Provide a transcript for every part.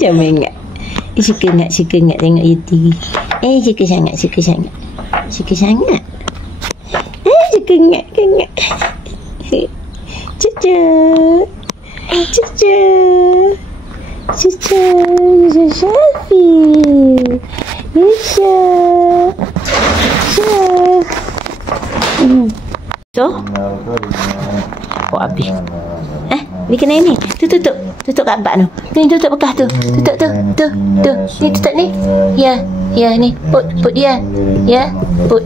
Jangan ingat. Suka ingat tengok YouTube. Suka sangat. Suka ingat. Cucu. Shafi. So? Habis. Bikin ini. Tutup kat bak tu. Ni tutup bekas tu. Tutup. Ni tutup ni. Ya, ni. Put dia. Ya, put.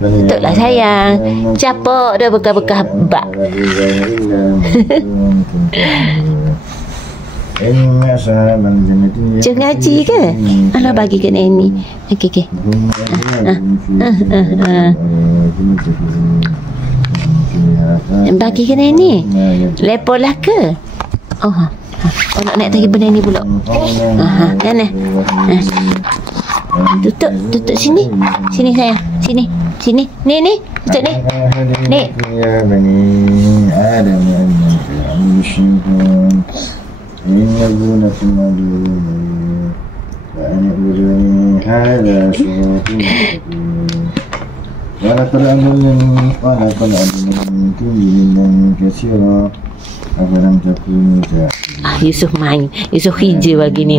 Tutuplah sayang. Capok dah bekas-bekas bak. Cik ngaji ke? Alah bagi ke Neni. Okey. Bagi ke Neni. Lepolah ke? Oh nak naik tadi benda ni pula. Kan Tutup sini. Sini sayang. Sini. Ni. Tutup ni. Ni. Yusuf main. Yusuf hijau bagi ni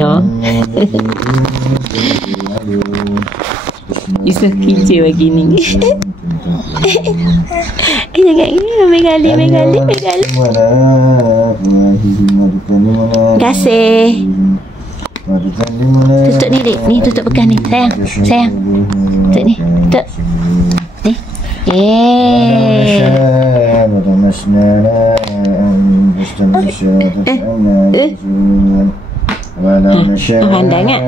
Yusuf hijau bagi ni. Megali. Kasih. Tutup ni dek. Ni tutup bekas ni. Sayang. Tutup ni. Tutup. Ni. Pandang tak?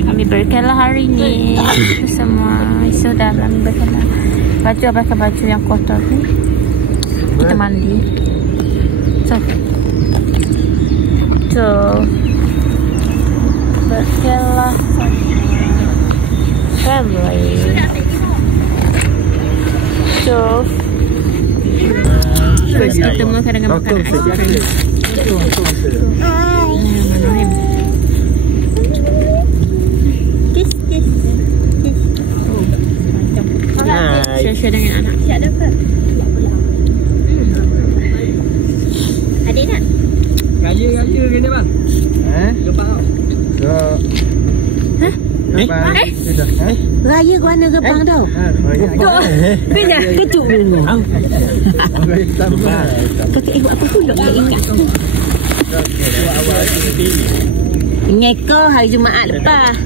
Kami berkelah hari ni semua isu dalam berkelah. Baju yang kotor ni kita mandi. So berkelah family. So terus kita makan dengan makan es krim. Kiss. Share dengan anak. Siap dah ke? Adik nak? Raya kena bang. Gebang tau. Raya gua nak gebang tau. Bila kecuk dulu. Kakak ibu apa pula tak ingat. Ngeko hari Jumaat lepas.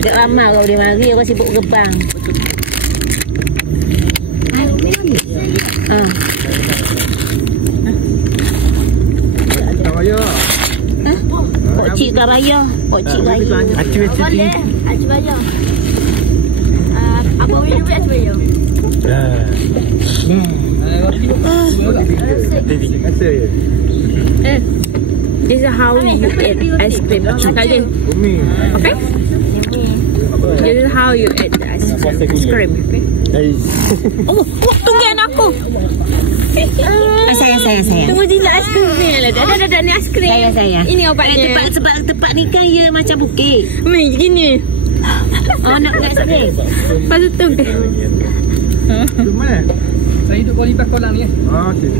Dek ramai kau dia mari orang sibuk gebang. Pokcik Raya. Aci Raya. Apa boleh buat Aci Raya? This is how you eat ice cream. Okay? This is how you eat ice cream. Oh, tunggu aku. Sayang. Tunggu jilat ais krim ni lah. Dah ni ais krim. Sayang. Ini obatnya. Tempat ni kan ya macam bukit. Gini. Nak ais krim. Lepas tu tunggu. Duduk mana? Saya duduk kualitas kolam ni. Okey.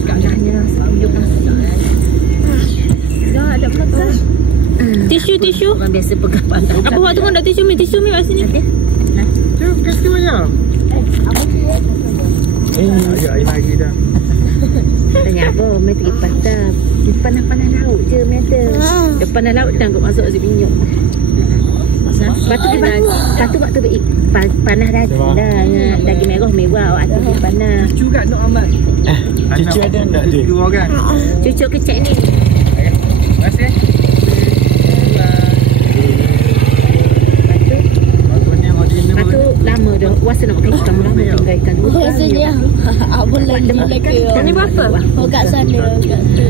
Dekatnya. Dah ada pegang. Tisu. Orang biasa pegang pantai. Apa buat tunggu nak tisu mi kat sini. Tu kasi banyak. Air lagi dah. Tanya apa? Mereka pergi pantai. Di panas-panas laut je mereka. Depan laut tanggup masuk si minyak. Batu panas dah. Daging merah mewah. Waktu tu panas. Cucu kat Nok Ahmad. Cucu ada tak dia? Dua orang. Cucu kecil ni. Terima kasih. Lama dah. Wasa nak makan ikan lama tinggal ikan. Biasa dia. Abang lagi ke. Ni berapa? Oh, kat sana.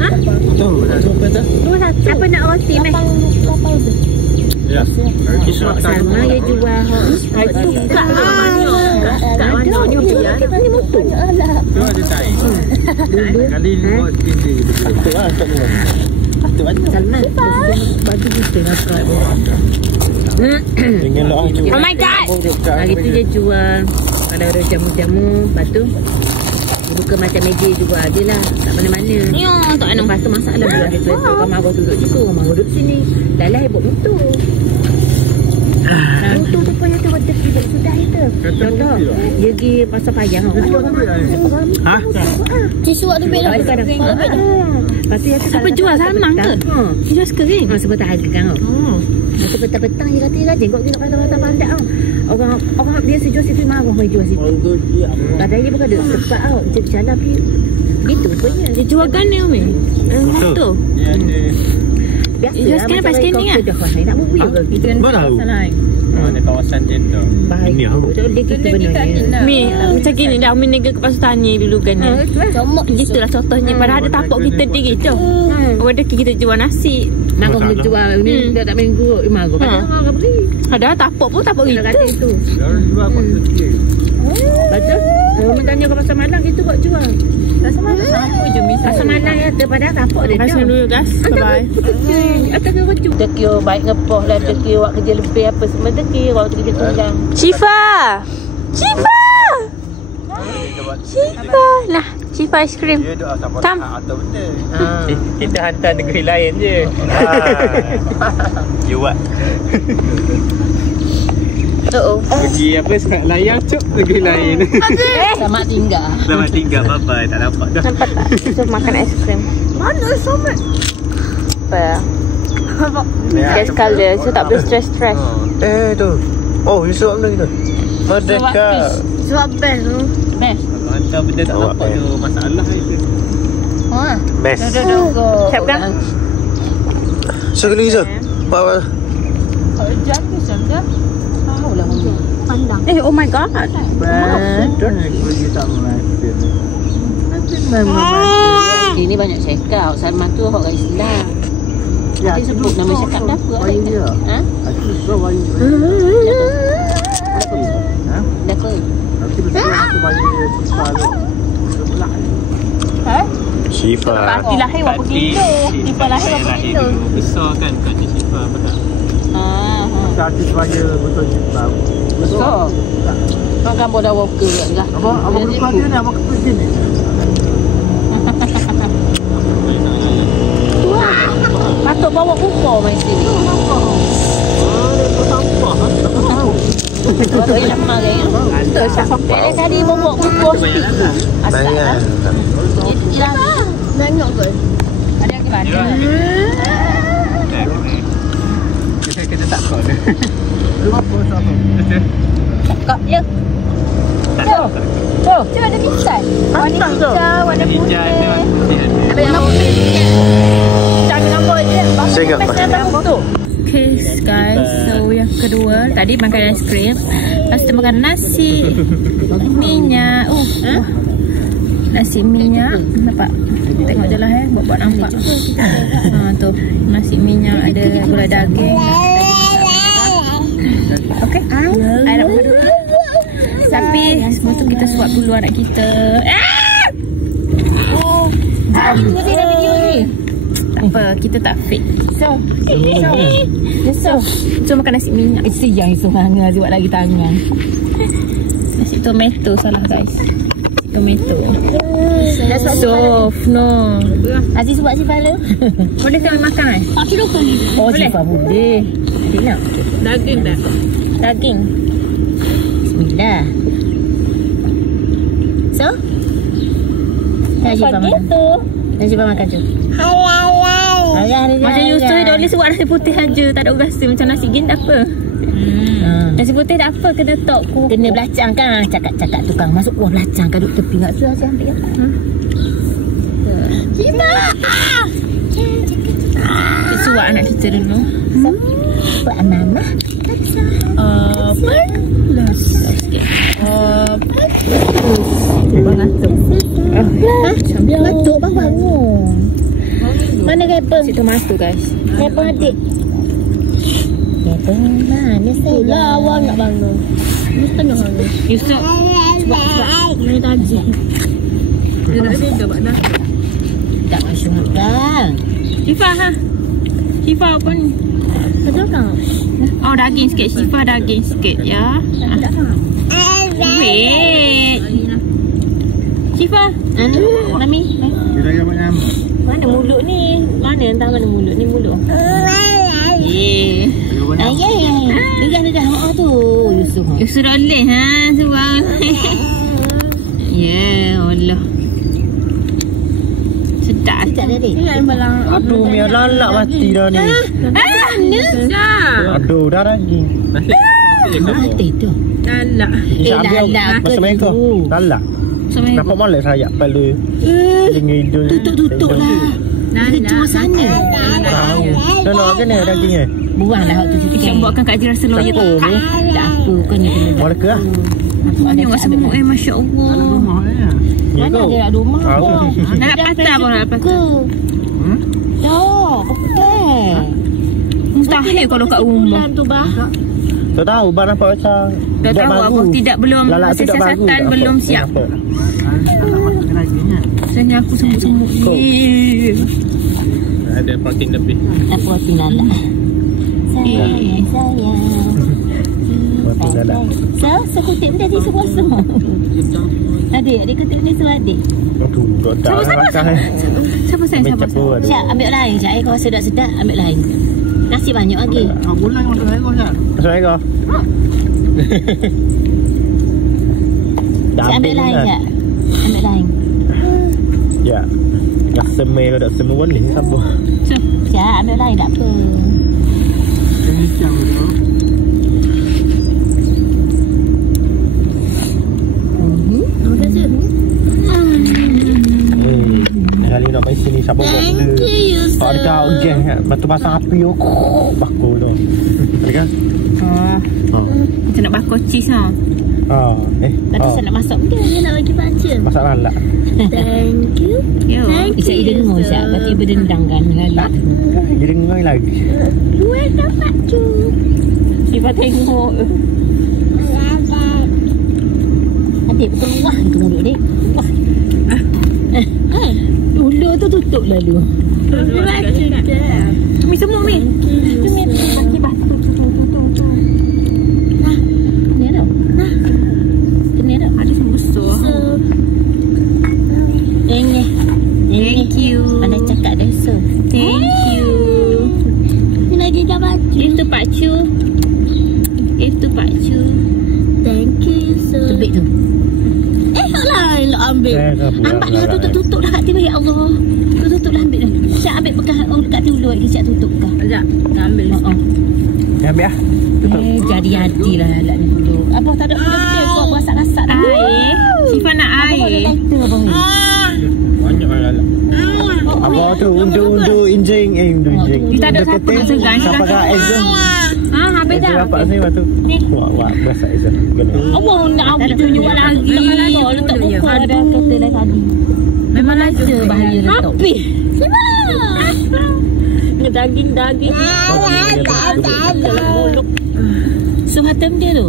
Ha? Tu, nak sampai tak? 21. Siapa nak roti meh? 8 tu. Ya. Kisah Sama dia jual. Tak mana ni biar. Ni motor. tu ada tai. Kali ni buat tinggi. Tu lah tak boleh. Tu ada. Salman. Baju kita nak Dengan lo orang Oh my god. Hari tu dia jual. Ada jamu-jamu. Lepas tu dia buka macam meja jual je lah. Tak mana-mana. Ya, tak ada. Lepas tu masalah buat dia tu. Ramah abang duduk situ. Ramah duduk sini. Dah lah buat motor. Motor tu punya tu betul kibuk sudah itu. Contoh. Dia pergi pasar payang. Ha? Tisu waktu beg dah. Lepas tu Siapa jual Salman ke? Dia jual sekering? Sebentar harga kan. Lepas tu petang-petang dia kata dia jenggot dia nak kata pandai tau. Orang dia sejual situ marah mai jual situ. Kadang dia bukan ada sebab tau. Jalan pergi. Gitu punya. Dia jual gana Umi? Motor? Dia ada. Biasa Dia jual scan pakai scanning kan? Saya nak mobil ke? Itu kan Baru. kawasan lain. Ada kawasan dia tu. Bahaya. Dia kita benarnya. Mi, macam gini dah Umi nega ke pasar tani dulu kan ni. Comok Gitulah contohnya. Padahal ada tapak kita dia gitu. Orang deki kita jual nasi. Nak kau jual ni tak main guruk marah. Kadang beli. Padahal tapak pun tapak Dia kata kita. itu. Orang jual buat kecil. Betul? Orang tanya ke pasar malang gitu buat jual. Pasal mana sama je misal. Pasar malang ya padahal tapak dia. Pasal dulu guys. Bye-bye. Atau ke kecil. Deki baik ngepoh lah. Deki buat kerja lebih apa semua. Deki orang tu kerja tunggang. Syifa! Syifa! Syifa! Nah, Syifa aiskrim. Dia doa sama Tam. atau benda. Kita hantar negeri lain je. You buat. Pergi apa sekat layar cuk negeri lain. Selamat tinggal. Selamat tinggal. Bye-bye. Tak dapat dah. Nampak tak? Kita makan aiskrim. Mana sobat? Apa? Guys color, so tak boleh stress-stress. Tu. Oh, you suap benda gitu. Merdeka. Sebab best tu. Best. Hantar benda tak Awak dapat payah. tu masalah itu. Ha. Best. Siap kan? Sekali je. Apa? Kalau jaga saja. Tahu lah mungkin. Pandang. Oh my god. Ini banyak check out. Salman tu orang Islam. Nanti sebut nama cakap dah apa? Ha? Dah apa? Syifa. Parti lahir berapa kilo? Syifa lahir berapa kilo? Besar kan kat Syifa apa tak? Satu supaya betul Syifa. Besar. Kau kan bodoh walker ke enggak? Abang ketua dia ni, abang ketua dia ni. Patut bawa kupor main sini. Betul ya lama kan? Betul sampai dia tadi bawa kupor sikit. Asal lah. Nangok ke? Ada ke mana? Kita tak kau dia. Cakap je. Tu. Cuba ada kisah. Warna hijau, warna putih. Hijau Cari gambar je. Saya ingat apa? Okay guys, so yang kedua tadi makan aiskrim. Lepas tu makan nasi minyak. Nasi minyak. Nampak? Tengok je lah buat-buat nampak. Tu nasi minyak ada gulai daging. Okay, I nak makan dulu. Tapi semua tu kita suap dulu anak kita. Tak apa, kita tak fake. So makan nasi minyak. Siang isu hanga buat lagi tangan. Nasi tomato salah guys. Tomato. Soft no. Aziz buat Syifa lu. Boleh kami makan kan? Oh Syifa boleh. Bila? Daging tak? Daging. Bismillah. So? Dah Syifa makan. Dah Syifa makan tu. Macam Yusuf dia boleh suap nasi putih aja, tak ada rasa macam nasi gin tak apa. Nasi putih tak apa, kena tok ku. Kena belacang kan. Cakap-cakap tukang masuk kuah belacang kat duduk tepi kat tu saya ambil ya. Syifa! Kita suap anak kita dulu. Buat mama. Bang ngantuk. Ngantuk bang bangun. Mana rapper? Si tomato guys. Rapper adik. Rapper mana saya? Lah awak nak bangun. Mesti nak bangun. Yusuf. Ini tadi. Dia nak sedap dah. Tak masuk makan. Syifa ha. Syifa apa ni? Betul tak? Oh daging sikit. Syifa daging sikit ya. Tak tak. Wait. Syifa. Mami. Dia lagi banyak. Mana mulut ni? Mana entah mana mulut ni mulut. Dekat mak tu. Yusuf. Yusuf oleh ha seorang. Ya Allah. Sedap. Tak ada dik. Ini malang. Aduh, biar lalak mati dah ni. Aduh, dah lagi. Mati tu. Lalak. Lalak ke Masa main kau? tu? Lalak. Nampak malas sayap kepala. Dengan hidung. Tutup lah. Dia cuma sana. Tahu. Dah nak kena dagingnya. Buanglah hak tu sikit. Yang buatkan Kak Jira seloya tu. Tak apa. Kau ni kena Mau leka lah. Tengok semua Masya Allah. Mana ada kat rumah? Nak patah pun nak patah. Tak. Okey. Mustahil kalau kat rumah. Tu bah. Tak tahu, Abang nampak macam Tak buat tahu baru. apa. Tidak belum. Lalak tu tak baru. Siasatan belum siap. Rasanya aku semut-semut Kau. ni. Ada protein lebih. Apa hati lalak? Sayang. Protein lalak. So kutip tadi semua semua. Adik kutip ni semua adik. Aduh, tak makan. Siapa sayang? Siapa sayang? Syak, ambil lain Syak. Kau sedap-sedap, ambil lain. Nasi banyak lagi. Bulan masuk saya kau Syak. Masuk air kau. Syak, ambil lain Syak. Ambil lain. Ya. Nak semai kau tak semai boleh. Sabar. Syak, ambil lain tak apa. Ini siang tu. Terima kasih. Kali nak main sini siapa buat benda. Kalau dekat hujan batu pasang api bakul tu. Ada kan? Macam nak bakar cheese ha. Lepas tu saya nak masak benda. Dia nak bagi baca. Masak lalak. Thank you. Yo. Syak, dia dengar Syak. Lepas tu dia dendang kan. Lalak. Dia dengar lagi. Luar dapat tu. Syifa tengok. Adik betul wah itu mulut dia. Wah. Dulu tu tutup lalu. Mi semua Mi. Mi kaki batu. Ni dah. Ni dah. Ada semua besar. Ini. Thank you. Mana cakap dah so. Thank you. Ni lagi dapat tu. Give to Pak Chu. Give to Pak Chu. Thank you so. Tubik tu. Lah nak ambil. Ambil dah tutup dah kat tiba ya Allah. Tutup dah ambil dah. Syak ambil bekas dekat dulu lagi Syak tutup kau. Sekejap. Nak ambil. Ambil lah. Jadi hatilah lalak ni dulu. Apa tak ada benda kau rasak-rasak dah. Air. Syifa nak air. Lighter bang. Banyak orang lalak. Apa tu? Undur-undur injing. Undur injing. Kita ada siapa nak segan. Siapa dah ais tu? Habis dah. Dapat sini waktu. Wah, berasa ais tu. Allah nak ambil tunjuk lagi. Kau letak buka dah kata lah tadi. Memang ada bahaya letak. Habis. Ni daging-daging. So hatam dia tu.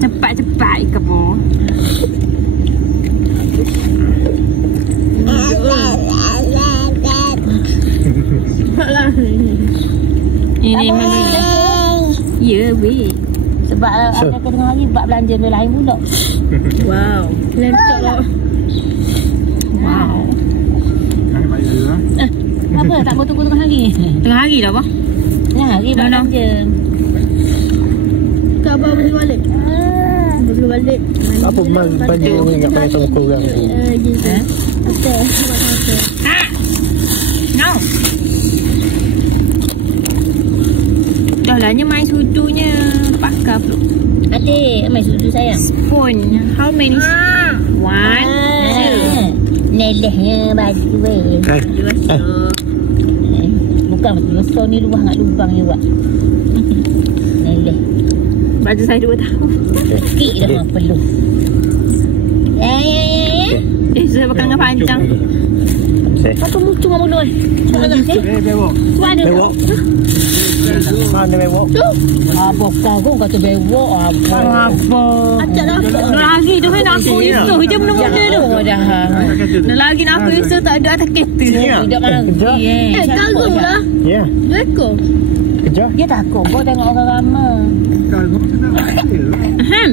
Cepat-cepat ke po. Ini memang. Ya, weh. Sebab akan tengah hari buat belanja benda lain pula. Wow. Lempok lah. Wow. Kan baik dulu. Apa tak boleh tunggu tengah hari? Tengah hari dah apa? Tengah hari buat Dah, dah. belanja. Kau bawa balik balik. Balik balik. Apa baju ni ingat pakai tongkol orang tu. Okey. No. Dah lah ni main sudunya. Pakar pula. Adik, ambil sudu sayang. Spoon. How many? One, two. Nelehnya baju weh. Bukan betul besar ni lubang kat lubang ni buat. Neleh. Baju saya 2 tahun. Sikit dah perlu. Ya. saya pakai lengan panjang. Apa muncul dengan mulut? Mana sih? Bewok. Mana? Bewok. Mana bewok? Apa kau kata bewok? Apa? Acak lah. Lagi tu kan aku isu je benda-benda tu. Dah lagi nak aku isu tak ada atas kereta. Tidak lagi. Kagum lah. Ya. Lekor. Kejar. Dia takut. Kau tengok orang ramai.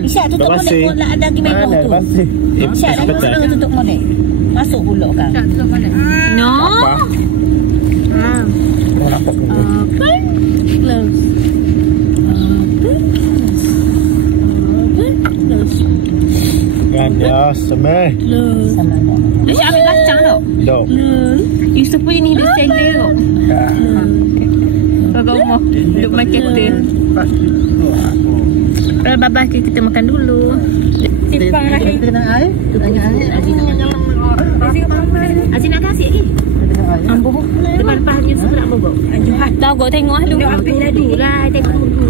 Isyak tutup modek pun lah ada lagi merah tu. Isyak dah kena tutup modek. Masuk pula kan. No. Nampak ni. Close. Ganas semeh. Sama ada. Dia siap ambil kacang tau. Dok. Yusuf punya ni hidup segler tau. Kau rumah duduk makan kereta. Kalau babas kita makan dulu. Simpang lah. Kita nak air? Tanya air. Aziz nak kasih lagi. Ambuh. Depan lepas Yusuf nak bobok. Tahu kau tengok lah dulu. Habis dah dulu lah. Tengok dulu.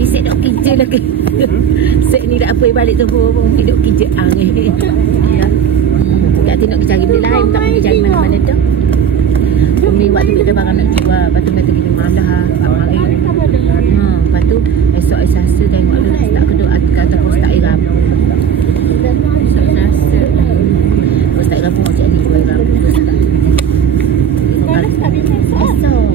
Ni set dok kerja lagi. Set ni dah apa balik tu pun duduk kerja angin. Tak tengok cari benda lain. Tak pergi cari mana-mana tu. Umi waktu kita barang nak jual. Lepas tu kata kita malah. Mari. Lepas tu esok Selasa tengok dulu. Tak kedua kata Postak Iram. Esok Selasa. Postak Iram pun macam ni jual Iram. Esok.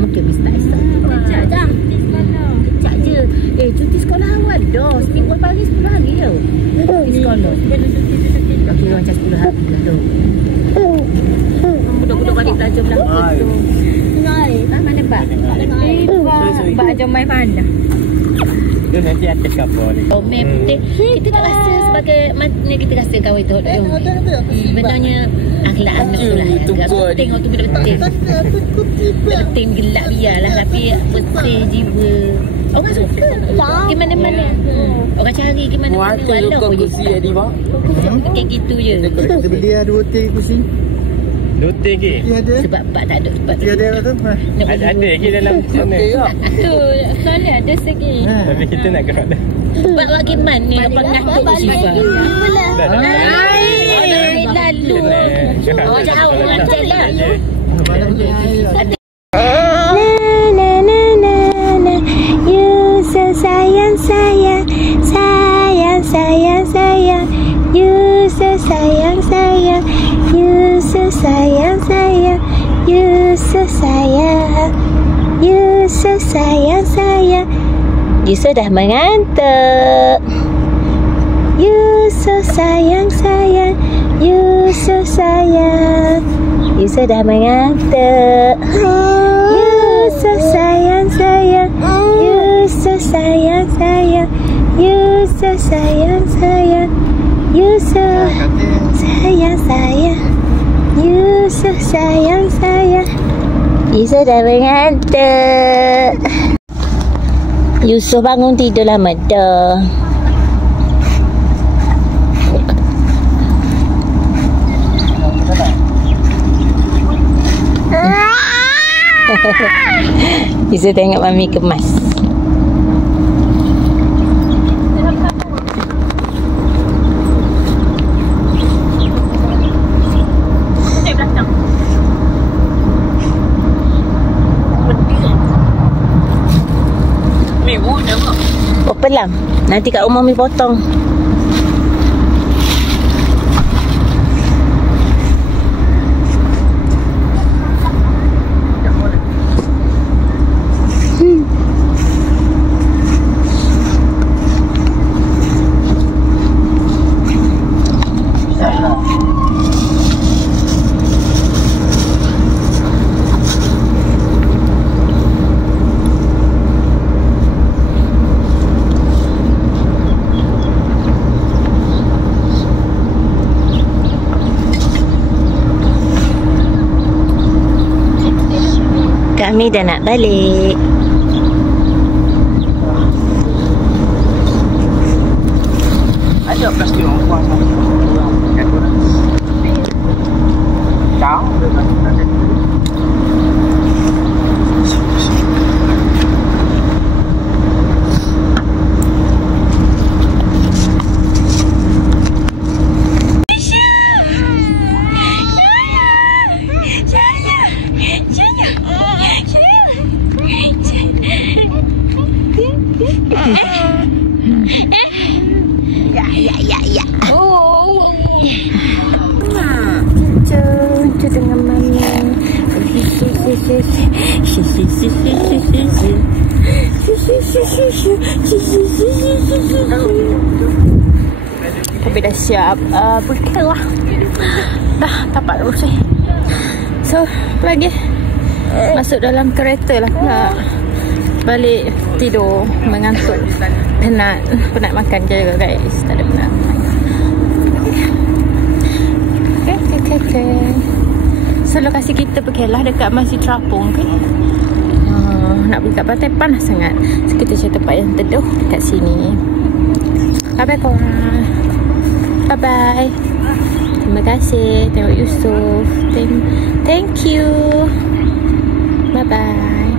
Mungkin Postak esok. Kejap je. Cuti sekolah awal dah. Seminggu pagi 10 hari tau. Cuti sekolah. Okey macam 10 hari lah tu. Budak-budak balik belajar belakang tu. Mana Pak? Pak jom main pandah. Dia nanti atas kapal ni. Oh, meh putih. Kita tak rasa sebagai mana kita rasa kawan tu. Sebenarnya akhlak anak tu lah. Tengok tu betul-betul. Betul gelap biarlah. Tapi betul jiwa. Orang suka. Gimana-mana. Orang cari gimana-mana. Walau kau kursi di bawah. Kayak gitu je. Kita beli ada hotel kursi. Lutih ke? Sebab Pak tak ada. Sebab Dia ada tu. Ada lagi dalam sana. Tu, soalnya ada segi. Tapi kita nak gerak dah. Sebab bagaimana abang ngatuk Syifa. Lalu. Awak jauh macam lah. You so sayang sayang, sayang sayang sayang. You so sayang sayang, you so sayang sayang, you so sayang, you so sayang sayang. You sudah mengantuk. You so sayang sayang, you so sayang, you sudah mengantuk. You so sayang sayang, you so sayang sayang, you so sayang sayang, you so sayang sayang, you so sayang sayang. You sudah mengantuk. Yusuf bangun tidur lama dah. Yusuf tengok mami kemas. Pelam. Nanti kat rumah mi potong. Kami dah nak balik. Ada plastik orang kuas. Kau Tapi dah siap pergi lah. Dah tapak terus ni. So lagi masuk dalam kereta lah pula. Balik tidur, mengantuk, penat makan je guys. Tak ada penat. Okay. So lokasi kita pergi lah dekat Masjid Terapung ke. Nak pergi kat pantai panas sangat. So kita cari tempat yang teduh dekat sini. Bye-bye korang. Bye-bye. Terima kasih. Tengok Yusof. Thank you. Bye-bye.